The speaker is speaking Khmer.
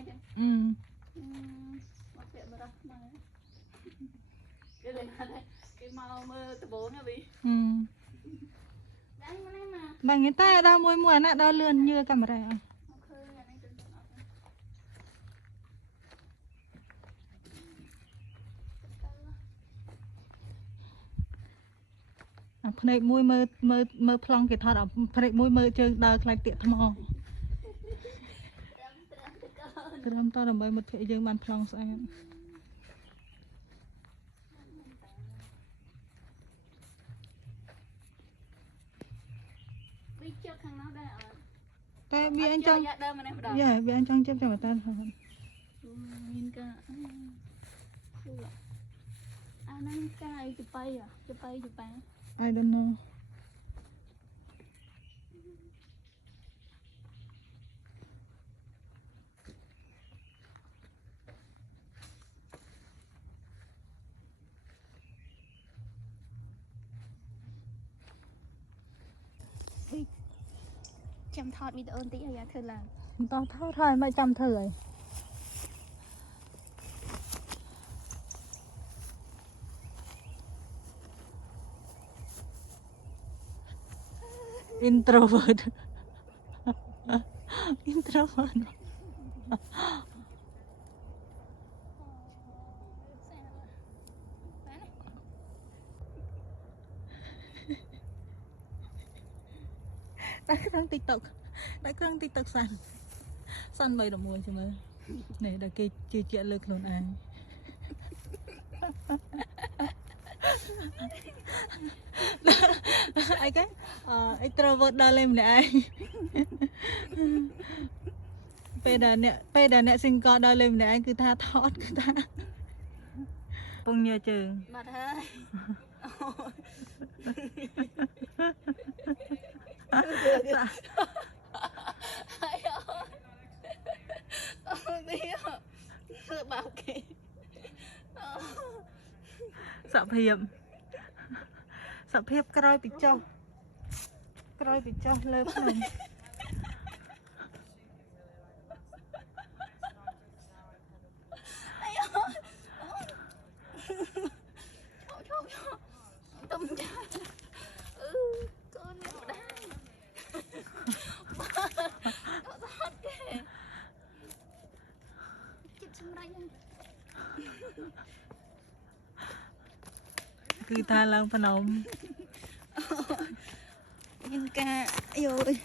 mai chứ mặc kệ mà ra mà cái này cái màu mơ từ bốn hả bị đấy mà này mà bằng người ta đau môi mùa nè đau lươn như cameraផ្នែកមួយមើលប្លង់គេថតអផ្នែកមួយមើលជើងដើរខ្លាចទាក់ថ្មត្រឹមតដើម្បីមិត្តភក្តិយើងបានប្លង់ស្អាតđi trước thằng nó đây ở តែវាអញ្ចឹង đây mà này bắt đầu យ៉ាវាអញ្ចឹងចាំតែ nhìn cả nó cái chụp bay à chụp bay I don't know ចាំថតវីដេអូបន្តិចឲ្យយ៉ាធ្វើឡើង មិនតោះថតហើយមិនចាំធ្វើហើយ introvert introvert ដាក់ក្នុង TikTok ដាក់ក្នុង TikTok សាន់311ជួយមើលនេះដល់គេជឿជាក់លើខ្លួនឯងអីគេintrovert ដល់លេងម្នាក់ឯងពេលដែលអ្នក single ដល់លេងម្នាក់ឯងគឺថាថតគឺថាពងញើជើង mặt hơi bảo kì សភាពក្រោយពីចុះលើភ្នំ tâm trạng con nó đang nó thoát kìa chụp xong đây គឺថាឡើងភ្នំ nhìn cả ôi